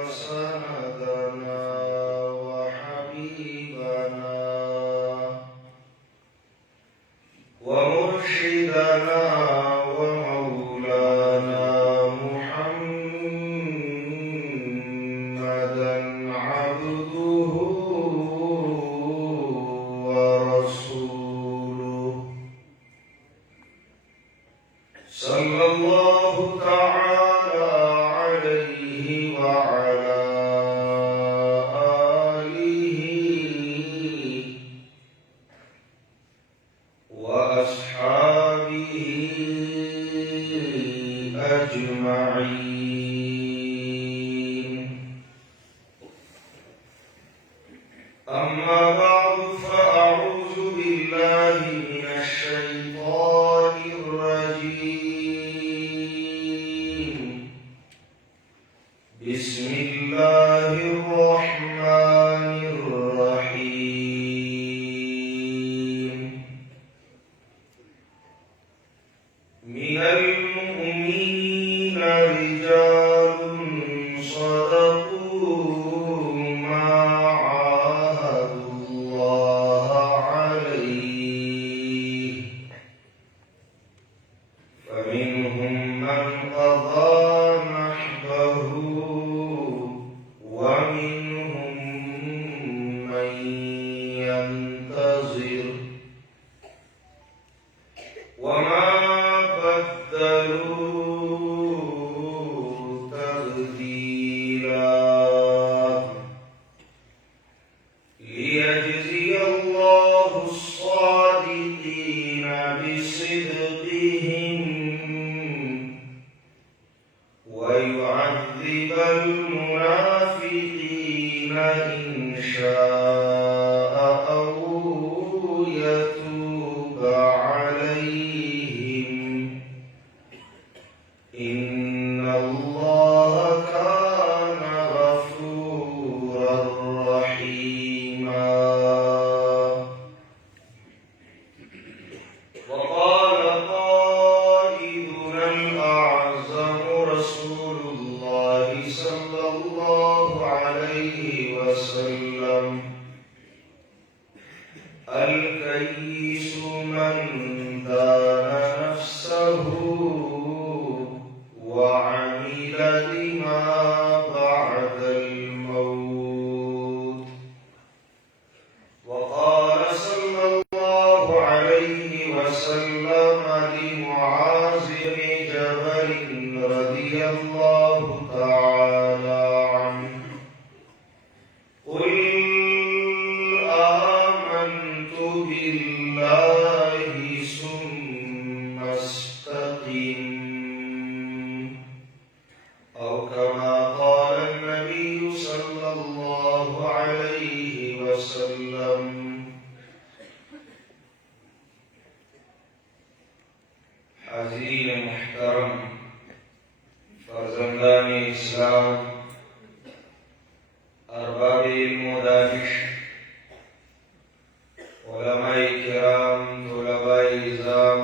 وسندنا وحبيبنا ومرشدنا ومولانا محمدا عبده ورسوله صلى الله تعالى عليه وعلى آله وأصحابه أجمعين. أما بعد فأعوذ بالله من الشيطان الرجيم. بسم الله الرحمن الرحيم. من المؤمنين رجال صدقوا ما عاهدوا الله عليه فمنهم من قضى نحبه ومنهم من ينتظر وما بدلوا تبديلا ليجزي الله الصادقين بصدقهم ويعذب المنافقين إن شاء أو يتوب عليهم إن الله كان غفورا رحيما. وقال قائدنا الأعظم رسول الله صلى الله عليه وسلم: الكيس من دان نفسه وعمل لما بعد الموت. وقال صلى الله عليه وسلم لمعاذ بن جبل رضي الله تعالى عنه: قل آمنت بالله ثم استقم، أو كما قال النبي صلى الله عليه وسلم. حاضرین محترم، فرزندان اسلام، ارباب علم و دانش، علماء کرام، طلباء نظام،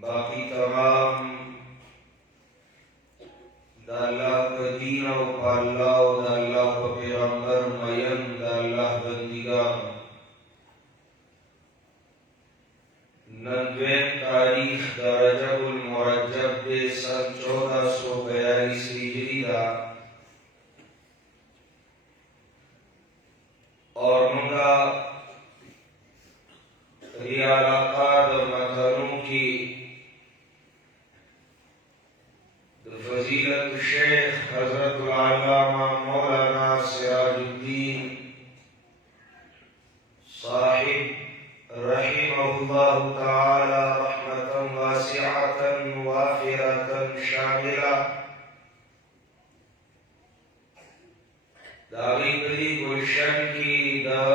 باقی تمام دا اللہ کا دین و پا اللہ و دا اللہ پا پیغمبر مین دا اللہ بندگان. نندوین تاریخ دا رجب المرجب دے سن 1442 ہجری دا اور منگا ریالاقہ دا مطروں کی فضیلت الشیخ حضرت العلامہ مولانا سراج الدین صاحب رحمه الله تعالى رحمة واسعة وافرة شاملة داغی بری گلشن کی دا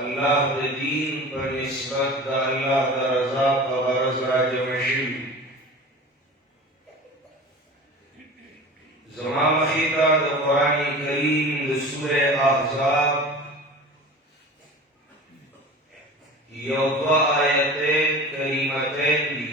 اللہ دا دین پر نسبت دا اللہ دا رضا پا غرض راجم شوی. زمان مخیطہ دا قرآن کریم دا سورہ احزاب یو دو آیتین کریمتین دی.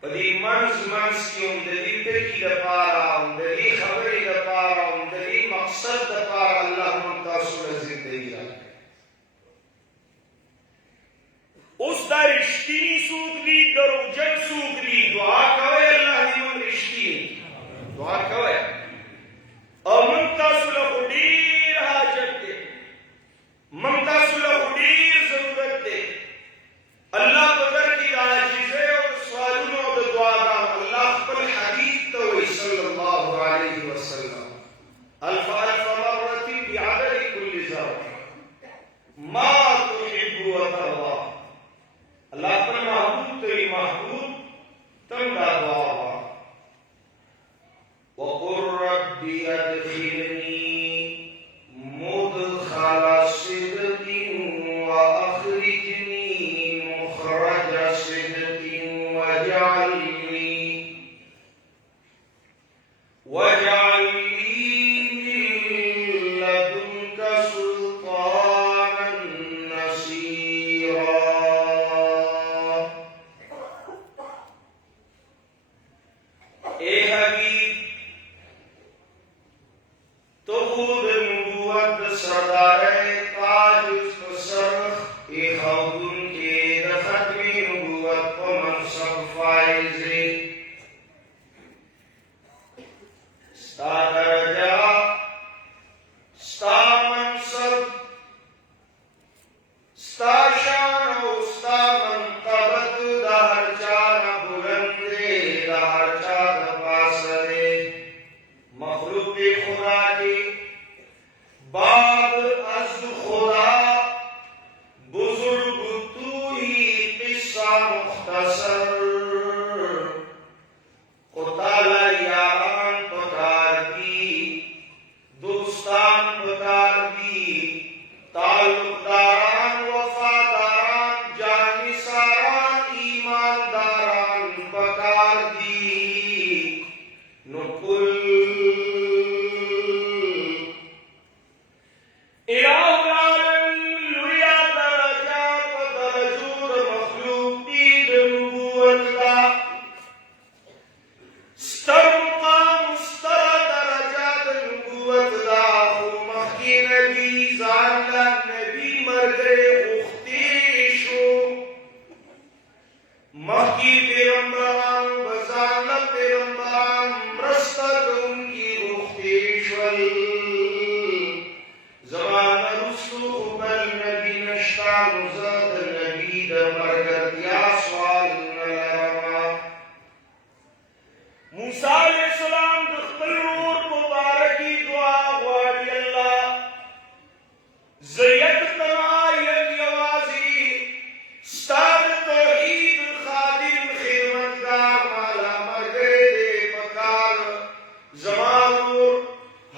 په دې منځ کې هم د دې ټکي دپاره هم د دې خبرې دپاره هم د دې مقصد دپاره الله موږ تاسو له زندګي راکړې. اوس دا رښتیني څوک دي، دروغجن څوک دي؟ دعا کوئ الله دې موږ رښتیني دعا کوئ. او موږ تاسو له خو ډېر حاجت دی، موږ تاسو له خو ډېر ضرورت دی. الله په در کې د عاجزۍ او د سوالونو او د دعاګانو الله خپل حبیب ته وایي صلی الله علیه وسلم الف الف مرة بعدد كل ذرة ما تحب وترضى. الله خپل محبوب ته وایي محبوب تم دا دعا وایه وقل رب ادخلني مدخل صدق واخرجني مخرج صدق واجعل لي من لدنك سلطانا نصيرا. اے حبیب تو خود نبوت سردار تاج سرخ اے خودن کے دخت نبوت و منصب فائزے ستا درجہ ستا منصب ستا شان و ستا منقبت دا ہر چار بلند دے دا ہر چار پاس دے. مخلوق خدا کے بعد از خدا بزرگ تو ہی قصہ مختصر خطالہ یاران پکار دی دوستان پکار دی تعلقداران وفاداران جانثاران ایمانداران پکار دی. نو کل الہ العالمین لویا درجات و درجور مخلوق دی نبوت دا ستر مقام ستر درجات نبوت دا خو مخی نبی زانلا نبی مرگئے اختی شو مخی پیغمبران بزانلا پیغمبران مرستا دونگی اختی شول. زمان رسو بل نبی نشتا مزد نبی دا مرگت یا سوال نلرما. موسیٰ علیہ السلام دخل نور مبارکی دعا غواری اللہ زید تنا ید یوازی ستار توحید خادم خدمتگار مالا مرگئے دے پکار زمان نور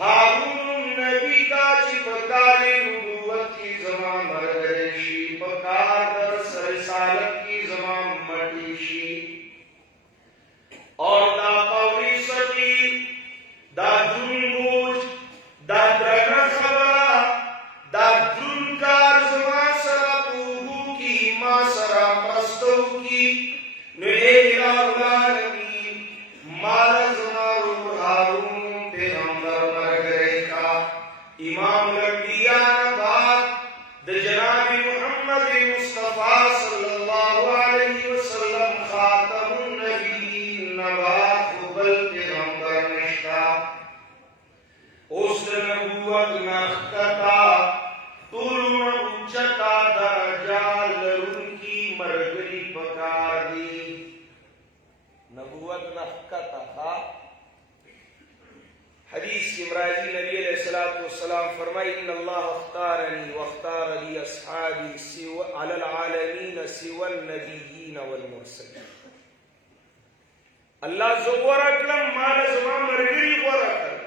ہارون نبی کا چی پکار نبوت کی زمان مرگئے شی پکار در رسالت کی زمان مٹی شی. اور دا قولی سکی دا دون بوج دا درن خبرہ دا دون کار زما سرا پوہو کی ما سرا پرستو کی نو اے الہ العالمین مالا زما رو ہارون پیغمبر مرگرے کا امام الانبیاء بعد دا جناب محمد مصطفیٰ صلی اللہ علیہ وسلم خاتم النبیین نبات قبل پیغمبر نشتا. اس نبوت نختتا طولنا اچتا درجہ لرن کی مرگری پکار دی. نبوت نختتا حدیث کی مرازی نبی علیہ السلام فرمائی ان اللہ اختارنی واختار لی اصحابی علی العالمین سوى النبیین والمرسلین. اللہ زو ورکلم مال زمان مرگری ورکل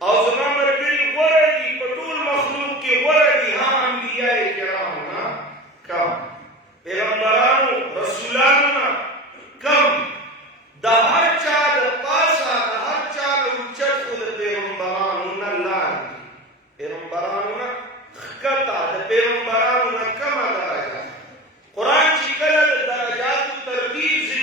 او زمان مرگری وردی پتول مخلوق کی وردی ہاں انبیاء کرامنا کم پیغمبرانو رسولانونا کم دا ہر چاہ دا پاسا دا ہر چاہ دا اچت خود پیغمبرانونا لان پیغمبرانونا خکتا دا پیغمبرانونا کم درجہ. قرآن چی کل درجات ترتیب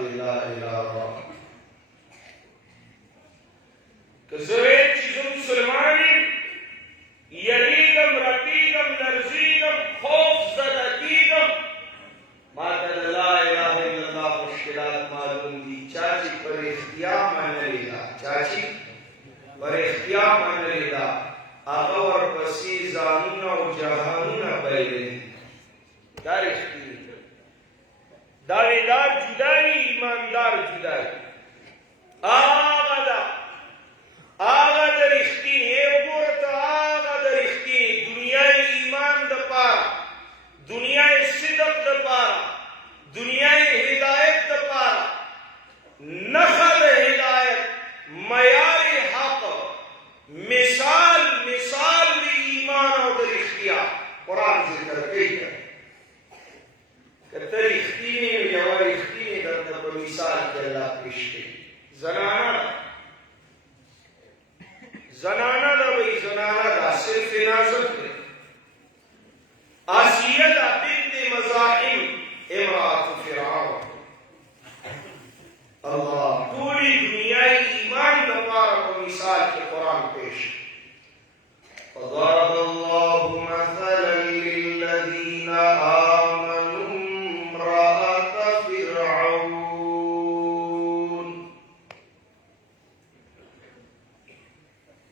لا إله كزويت شزم سلماني يريدم رقيدم نرزيدم خوف زدقيدم ما تد لا إله إلا الله مشكلات معلوم دي چاچی پر اختیار من لیدا چاچی پر اختیار من لیدا آغا ورپسی زانون و جهانون بیلن دار اختیار داویدار جدائی ایماندار جدائی آغا در اختیار اے بورتا آغا در اختیار دنیای ایمان دا پارا دنیای صدق دا پارا دنیای ہدایت دا پارا نخل ہدایت معیار حق مثال ایمان اور در اختیار قرآن ذکر کئی کر کتر اختیار یوار اختیار در پر مثال کے اللہ پیش کئی زنانہ دا وہی زنانہ دا صرف نازل کرے آسیہ دا بنت مزاحم امرات فرعون اللہ پوری دنیای ایمان دا پارا کو مثال کے قرآن پیش وضرب اللہ مثلا للذین آمنوا امرأة فرعون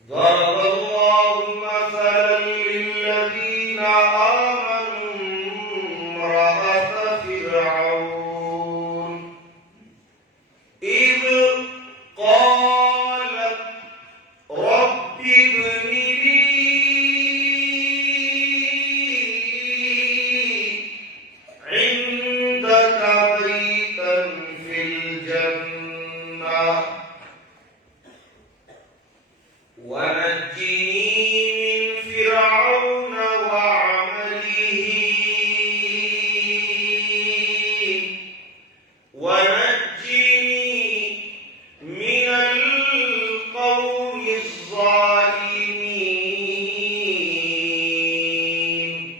ضرب الله مثلا للذين آمنوا امرأة فرعون إذ قالت رب ابن لي عندك بيتا في الجنة ونجني من فرعون وعمله ونجني من القوم الظالمين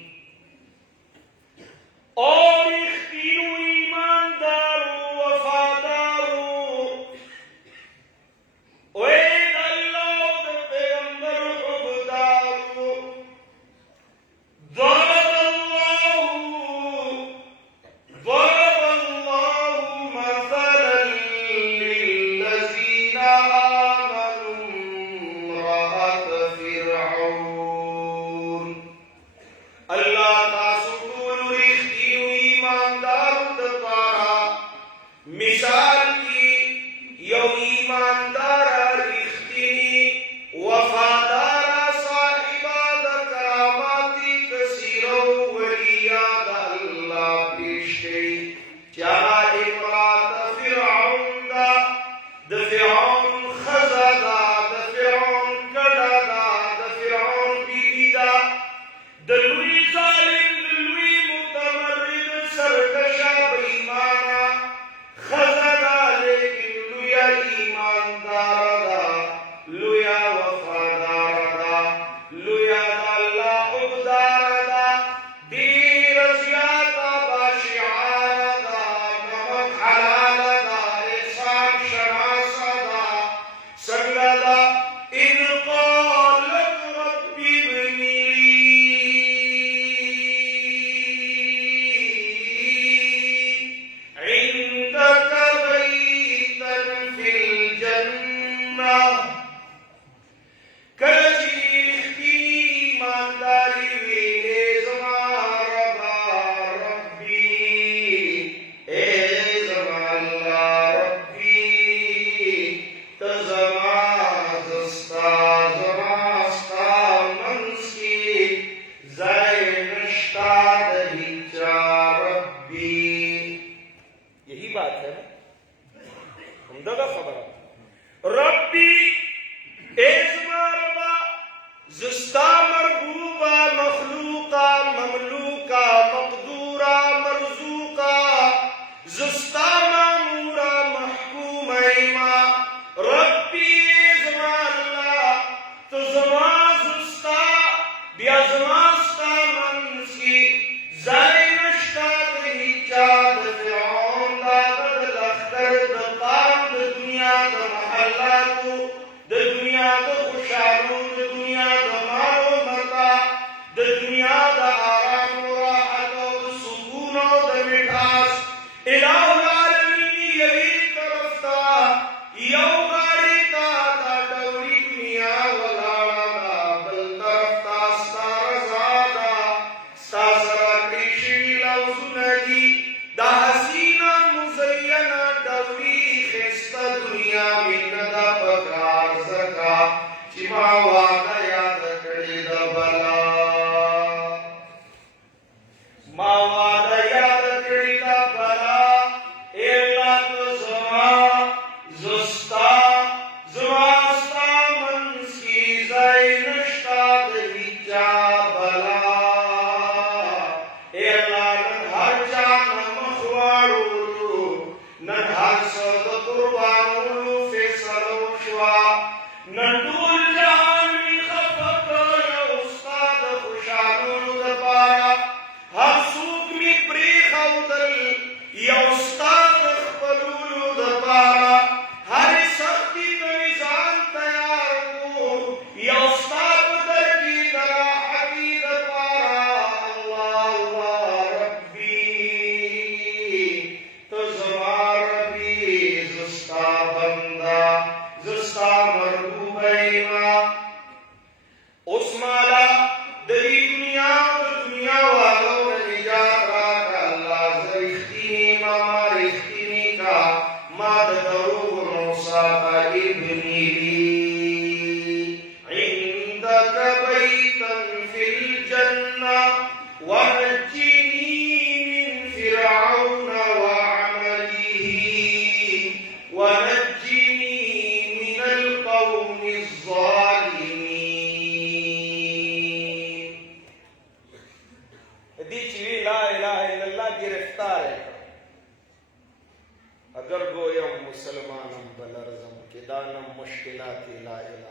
اور اختیرو ایماندارو وفادارو وید اللہ دا پیغمبر عبدارو ضرب الله مثلا للذين آمنوا امرأة فرعون اللہ تاسو ټول رښتینو ایماندارو دپاره مثال کی یو ایماندار رښتینی وفادار صاحبہ د کراماتی کثیرو ولیہ د اللہ پیش کئی چاہا امرات فرعون دا د فرعون خزا دا د فرعون کڑا دا د فرعون بیبی دا د لوی ظالم د لوی متمرد سرکشا بیمانا خزا دا لیکن لویا ایماندار دا لویا وفادار دا لویا دا اللہ عبدار دا دیر زیادہ باشعار دا نمک حلال دا احسان شناس دا سنگ دا اذ قالت رب ابن لي عندك بيتا في الجنة کلچی اختی ایمانداری وی اے زما ربا ربی اے زما اللہ ربی تزما زستا زماستا منسی زینشتا دہیچا ربی یہی بات ہے نا عمدہ خبر ربی ایزما ربا زستا مرغوبا مخلوقا مملوکا مقدورا مرزوقا زستا مامورا محکوم ایما ربی ایزما اللہ تو زما زستا بیا زما ستا منسی زینشتا دہیچا د فرعون دا د لخت محلاتو د دنیا د خوشحالو د دنیا د مالو متا د دنیا د آرام و راحت او د سکون او د مٹھاس الہ العالمین یہی طرف تا یو غاڑی تا دا ڈوری دنیا ولاڑا دا بل طرف تا ستا رضا دا ستا سرا کریشوی لوزو ندی دا حسینہ مزینہ ڈوری خستا دنیا من دا پکار زکا چی ما وعدہ یاد کری دا بلا ما وعدہ یاد کری دا بلا اے اللہ تو زما زستا زماستا منس کی زینشتا دہی جا بلا اے اللہ نن ہر جانا مخوارو نن ہر سود قربانو فیصلو شوا نن دول جہان می خفق یا استاد خوشانو دپارا ہر سوک می پری خودل یا استاد خپلولو دپارا ہر سختی تویزان تیار کو یا استاد در کی درا حقی دپارا اللہ اللہ ربی تو زما ربی زستا بندہ زستا مرغوب ایما اس مالا دری دنیا و دنیا والوں نے نجات راکا اللہ زریختینی ماما ریختینی کا ماد دروغ موسیٰ کا ابنی لی عندك بیتا فی الجنہ ونجنی من فرعون وعمله ونجنی من القوم الظالمین دی چوی لا الہ الا اللہ گرفتار ہے اگر گویم مسلمانم بلرزم کہ دانم مشکلات لا الہ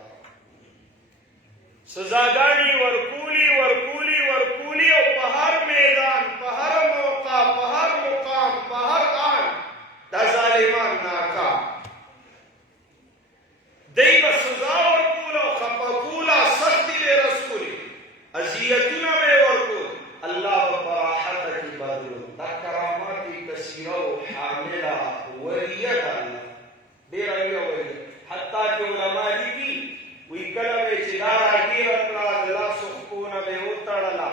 سزاگانی ورکولی ورکولی ورکولی اور پہر میدان پہر موقع پہر مقام پہر آن دا ظالمان ناکام دی با سزا ورکولا خپکولا سختی بے رسولی عزیتنا بے ورکول اللہ و براحت کی بدلو دا کراماتی کثیرہ و حاملہ ولیت اللہ بے رویہ ولیت حتیٰ کہ علماء لگی وی کلمه چې دا راګیره کړه د لاسو ښکونه به یې وتړله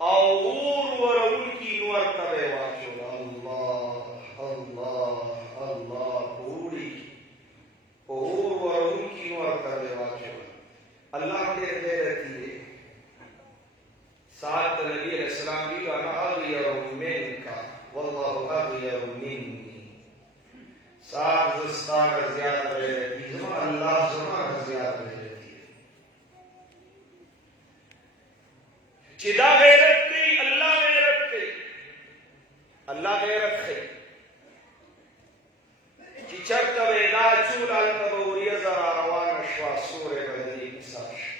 او اور ورونکي نور ته به یې واچوله الله الله الله په اوړي په اور ورونکي نور ته به یې واچوله الله ډېر غیرتي دی ساعت د نبي علیه السلام ویلو انا اغیر منک والله اغیر مني ساعت زه ستا نه زیات غیرتي زما الله زما نه زیات غیرتي چې دا غیرت دی الله غیرت دی الله غیرت دی چې چرته وې دا چول هلته به وریځه را روانه شوه سوری به د دې کیسه شي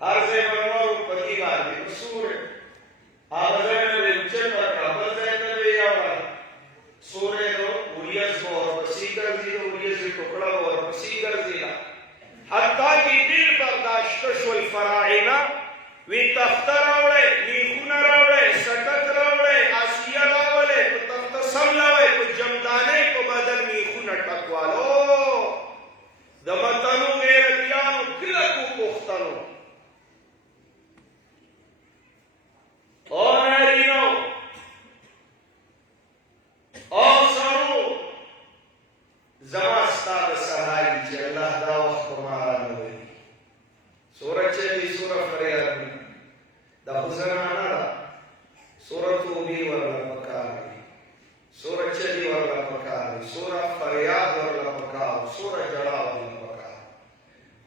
هر ځای به نور په دې باندې په سوری هغه ځای نه به یې اوچته کړه بل ځای ته به یې یوړه سوری د وریځ به ورپسې ګرځېده وریځې ټوکړه به ورپسې ګرځېده حتی چې ډېر برداشته شول فراعنه وی تخت راوڑے میخون راوڑے سٹک راوڑے آسیہ راوڑے تو تخت سم لاوے تو جمدانے کو بدل میخون ٹکوالو دمتنو غیرتیانو کلکو پختنو او نارینو او سرو زماستا بسہائی چی اللہ دا وقت مارا نوئی سورة چلی سورة فریاد دا خزنانا دا سورة توبی ورلا پکاری سورة چلی ورلا پکاری سورة فریاد ورلا پکار سورة جڑا ورلا پکار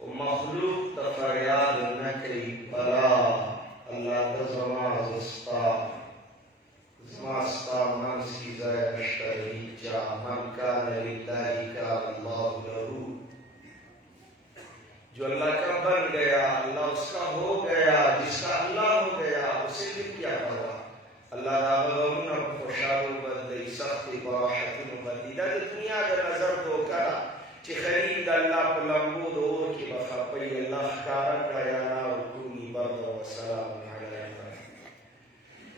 و مخلوق تا فریاد نکری بلا اللہ دا زمان زستا زماستا منسی زیشتری جا من کان للہ کان اللہ لہو جو اللہ کا بن گیا اللہ اس کا ہو گیا جس کا اللہ ہو گیا اسے بھی کیا پڑا اللہ راغلون خوشحال بدلی سختی براحتی مبدی دا دنیا دا نظر دو کرا چې خلیل د الله په لمبو د اور کې به خپوي الله ښکاره کړه یا نار کوني بردا وسلام علیک.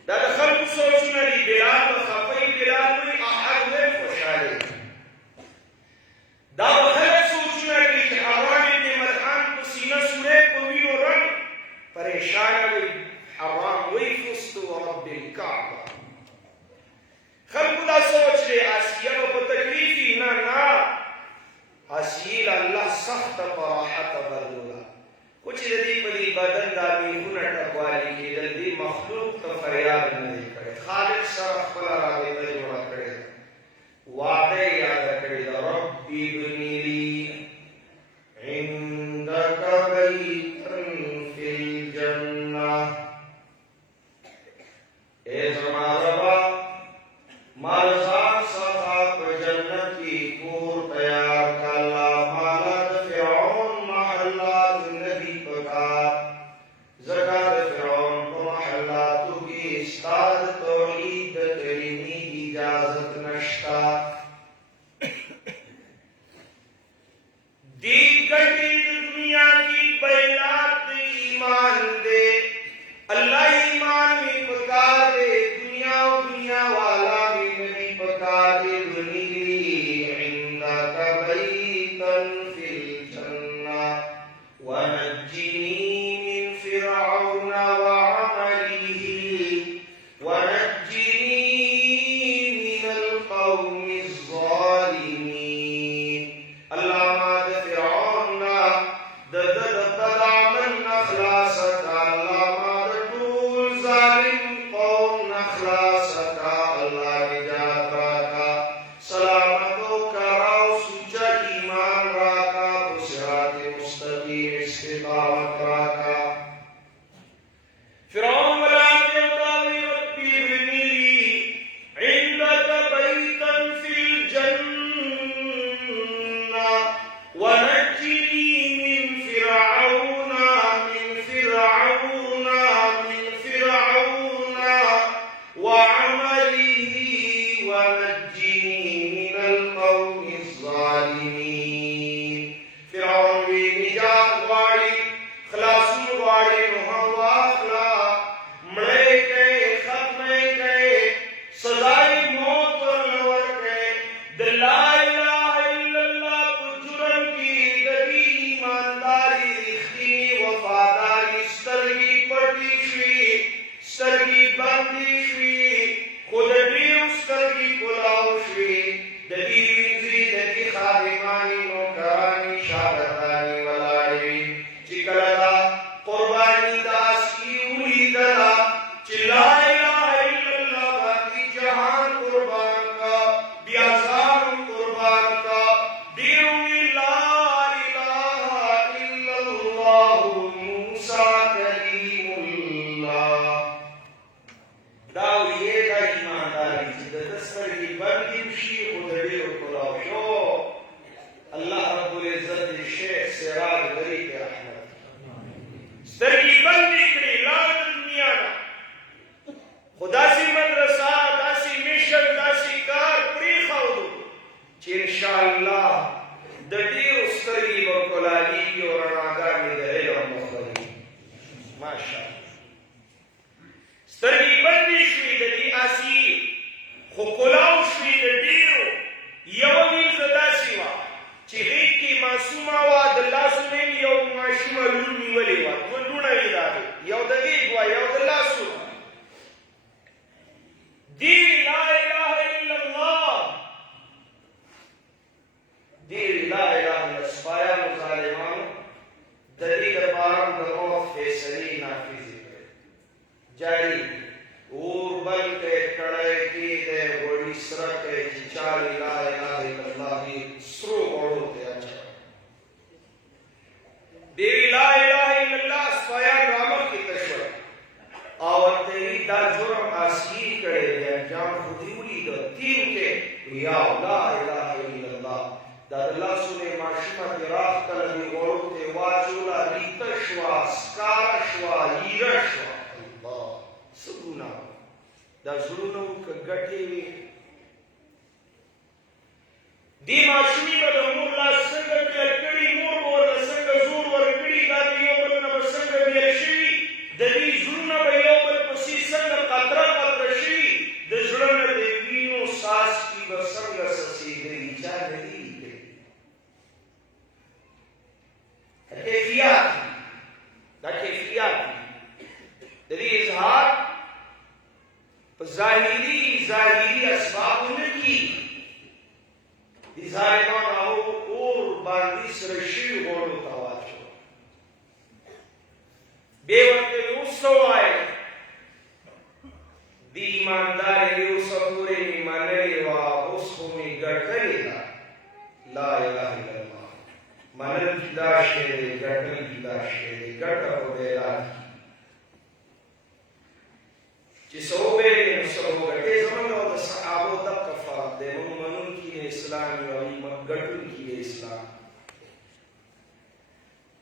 دا د خلکو سوچونه دي. بلال به خپوي، بلال وایي احد ویل خوشحالي. دا به خلک سوچونه کوي چې حرام ابن ملحان په سینه سوری په وینو رنګ پریشانه وي. حرام وایي فزت ورب الکعبه. خلکو دا سوچ دی آسیه به په تکلیف وي. نه نه، آسیه له الله سخته په راحته بدلوله. خو چې د دې په دې بدن دا میخونه ټکوالي کېدل، دې مخلوق ته فریاد نه دی کړی. خالق سره خپله رابطه جوړه کړې ده، وعده یې یاده کړې ده. ربي ابني لي عندك بیتا فی الجنه. اے زما ربا مال ځان څخه په جنت کې کور تیار کړه. الله مالا د فرعون محلات نه دي پکار، ځکه د فرعون په محلاتو کې ستا د توحید د کلمې اجازت نشته. دی ګټې د دنیا کې بیلات د ایمان دی. الله ایمان می پکار دی، دنیا او دنیا والا می نبی پکار دی. بنی عندك بیتا فی الجنه ونجنی من فرعون وعمله ونجنی من القوم الظالمین. الله ما د فرعون نه د بد عمل نه خلاص کړه. الله ما د ټول ظالم قوم نه خلاص کړه. الله نجات راکړه، سلامت وکړه او سوچه ایمان راکړه، په صراط مستقیم استقامت راکړه. فرعون ولاړ دی او دا وایي ربي ابني لي عندك بیتا فی الجنه ونجني من فرعون وعمله ونجني من القوم الظالمين. فرعون وی نجات غواړي، خلاصون غواړي، نو هم واخله، مړی کوي، ختمه کوي، سزای موت ورله ورکوي. د لا اله الا الله په جرم کې د دې ایمانداري رښتینې وفاداري سترګې پټې شوې، سترګې بندې شوې، خو د ډېرو سترګې کلاو شوې. د دې وینځي د دې خادمانې نوکرانې شاګردانې ولاړې وي چې کله دا قرباني د آسیې ولیدله چې لا اله الا الله باقي جهان قربان کا، بیا ځان قربان کا. دې وویل لا اله الا الله موسی کلیم الله. دا ویې دا ایمانداري چې د ده سترګې بندې شي، خو د ډېرو کلاو شو. الله رب العزت د شیخ سراج غریب رحمت سترګې بندې کړې، لاړ د دنیا نه. خو داسې مدرسه، داسې میشن، داسې کار پرېښودو چې انشاءالله د ډېرو سترګې به کلالیږي او رڼاګانې د علم مخوري. ماشاءالله سترګې بندې شوې د دې آسیې، خو کلاو شوې د ډېرو. یوه ویلزه داسې وه چې غېږ کې معصومه وه، د لاسو نه یو ماشومه لور نیولې وه، دوه لوڼه یې داغې، یو د غېږ وه یو د لاسو. دې لا اله الا الله، دې لا اله الا سپایانو ظالمانو د دې لپاره د موت فیصلې نافظې کړې، جاری اور بل کې کړی کېدی، غوړي سره کوي چې چارې لا اله الا الله دې سرو غوړو ته اچوي. دې لا اله الا الله سپایان رامخکې ته شول او ورته یې دا جرم آسیې کړی دی، انجام خو دې ولیده. تین کې یا لا اله الا الله، دا د لاسو نه ماشومه دې راښکله، دې غوړو ته یې واچوله، ریته شوه، سکاره شوه، ییره شوه. الله څه ګناه دا زړونه وو که ګټې وې. دې ماشومې به د مور لاس څنګه سره شوي غوړو ته واچوه. بیا ورته یو څه ووایه، د ایماندار یو څه پورې مې منلې وه، اوس خو مې ګټلې ده. لا اله الا الله. منل کې دا شی دی، ګټل کې دا شی دی. ګټه خو به اعلان کړي چې څه وویلې نو څه وګټې. زموږ او د صحابو دغه فرق دی. موږ منونکي د اسلام یو، هغوی ګټونکي د اسلام.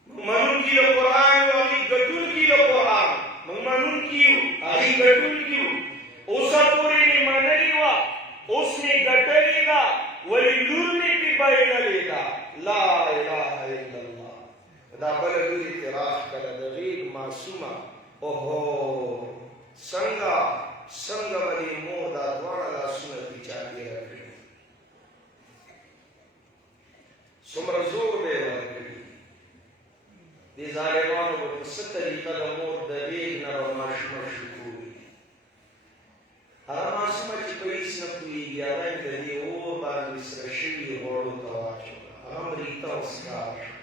موږ منونکي د قرآن یو، هغوی ګټونکي د قرآن. موږ منونکي یو، هغوی ګټونکي یو. اوسه پورې مې منلې وه، اوس مې ګټلې ده، ولې لور مې پې بایللې ده. لا اله الا الله. دا بله لور یې ترې راښکله، د غېږ معصومه. اوهو څنګه به دې مور دا دواړه لاسونه پرې چاپېره کړي، څومره زور به یې ورکړي. دې ظالمانو به په څه طریقه د مور د غېږ نه به ماشومه شکوي. هغه ماشومه چې په هېڅ نه پوهېږي، هغه یې د دې اور باندې سره شوي غوړو ته واچوله. هغه مریته وسکار شو.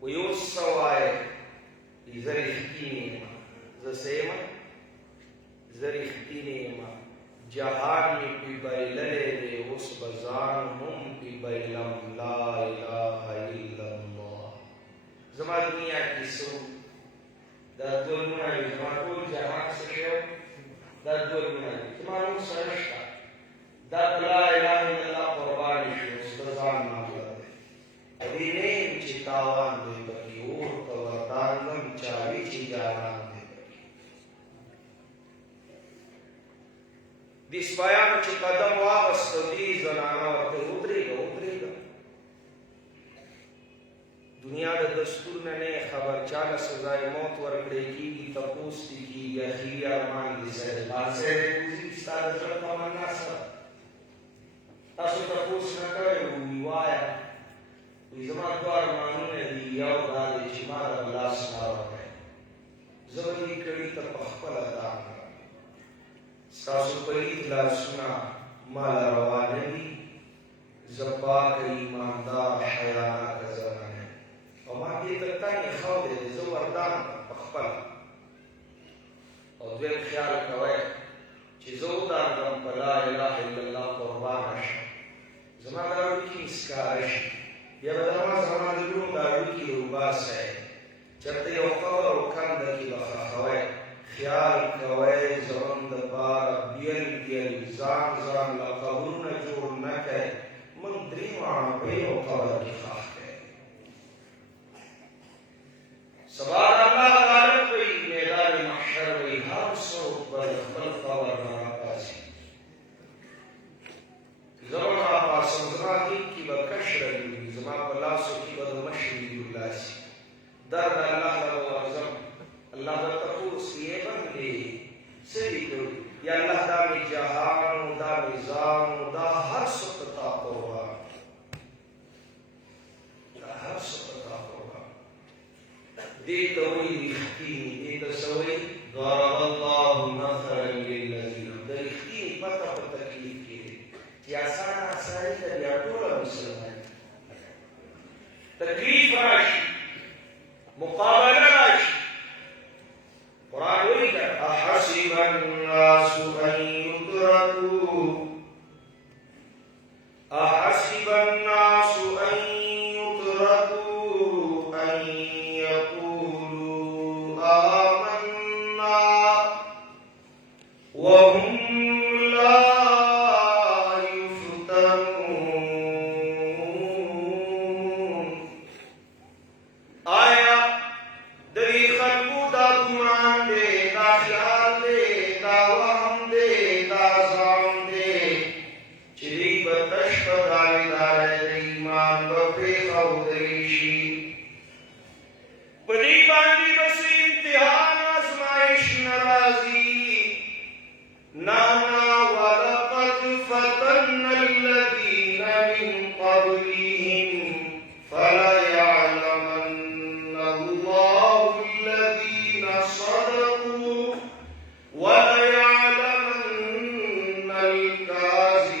وایي اوس څه وایې؟ زه رښتینې یم. زه څه یم؟ زه رښتینې یم. جهان مې پې بایللی دی، اوس به ځان هم پې بایلم. لا اله الا الله. زما دنیا کې څه دا دوه لمونه وي، زما ټول جهان څه شی دا دوه لمونه وي. زما نور څه نشته. دا په لا اله الا الله قربانې شو، اوس د ځان معامله دی. او دې نه یم چې تاوان دی پکې، اور ته ورتاندم چاوي چې جانان دی. دې سپایانو چې قدم واغسته، دې زنانه ورته ودرېږه. دنیا د دستور نه نه خبر، چا له سزای موت ورکړی کېږي، تپوس دې کېږي، اخري ارمان دې سره حاصل روزي ستا د زړه تمنا سره. تاسو تپوس نه کړی وي، وایه وایي زما دوه ارمانونه دي، یو دا دی چې ما له لاس راوړی، زه به دې کړي ته په خپله دام کړم. ستاسو پلید لاسونه ماله روا نه دي، زه پاکه ایماندار حیاناکه زنه یم. او ما دې ته تنګ ایښودی دی، زه وردان کړم په خپله. او دویم خیال کوئ چې زه ودانګم په لا اله الا الله قربانه شم، زما دا اړیکې مې ښکاره شي. بیا به زما د لوڼو دا اړیکې روباسئ. چېرته یو قبر و کنده کې به ښخوئ، خیال کوئ زموږ دپاره بیل ځان له قبرونه جوړ نه کئ. موږ درې واړه په یو قبر کې ښخ کئ. سبا د الله غالب وي، میدان محشر وي، هر څوک به د خپل قبر نه راپاڅي. زه به راپاڅم، زما غېږ کې به کشره وي، زما په لاسو کې به د مشرې لاسي. درد الله له به ورځم، الله به تپوس کړي ای بندې څه دې کړي؟ یا الله دا مې جهان و دا مې ځان و دا هر څه په تا قربان، دا هر څه په تا قربان. دې ته وایي رښتیني. دې ته څه وایي؟ ضرب الله مثلا للذین. د رښتیني پته په تکلیف کې دی چې اسانه ده، بیا ټوله مسلمان تکلیف راشي، مقابله راشي. قرآن وایي احسب الناس ان يتركوا احسب الناس ان يتركوا ان يقولوا آمنا وهم لا يفتنون. آیا د دې خلکو دا ګمان دی، دا خیال دی، دا وهم دی، دا ځان دی چې دوی به تش په داویداری د ایمان به پرېښودلی شي؟ په دې باندې به څه امتحان ازمایش نه راځي؟ نه ولقد فتنا الذین من قبلهم فليعلمن الله الذين صدقوا وليعلمن الكاذبين.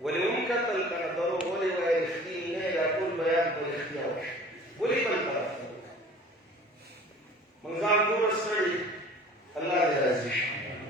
ولممكن تنظروا ولي ويختين لا كل بيان بالاختيار ولي بالطرف منظام نور السري الله يرضى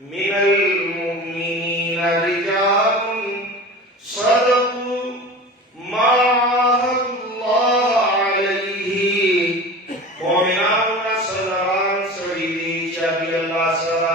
من المؤمنين رجال صدقوا ما عاهدوا الله عليه مؤمنان صدران سريدي شبي الله سرا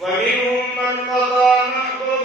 فمنهم من قضى نحبه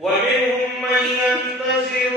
ومنهم من ينتظر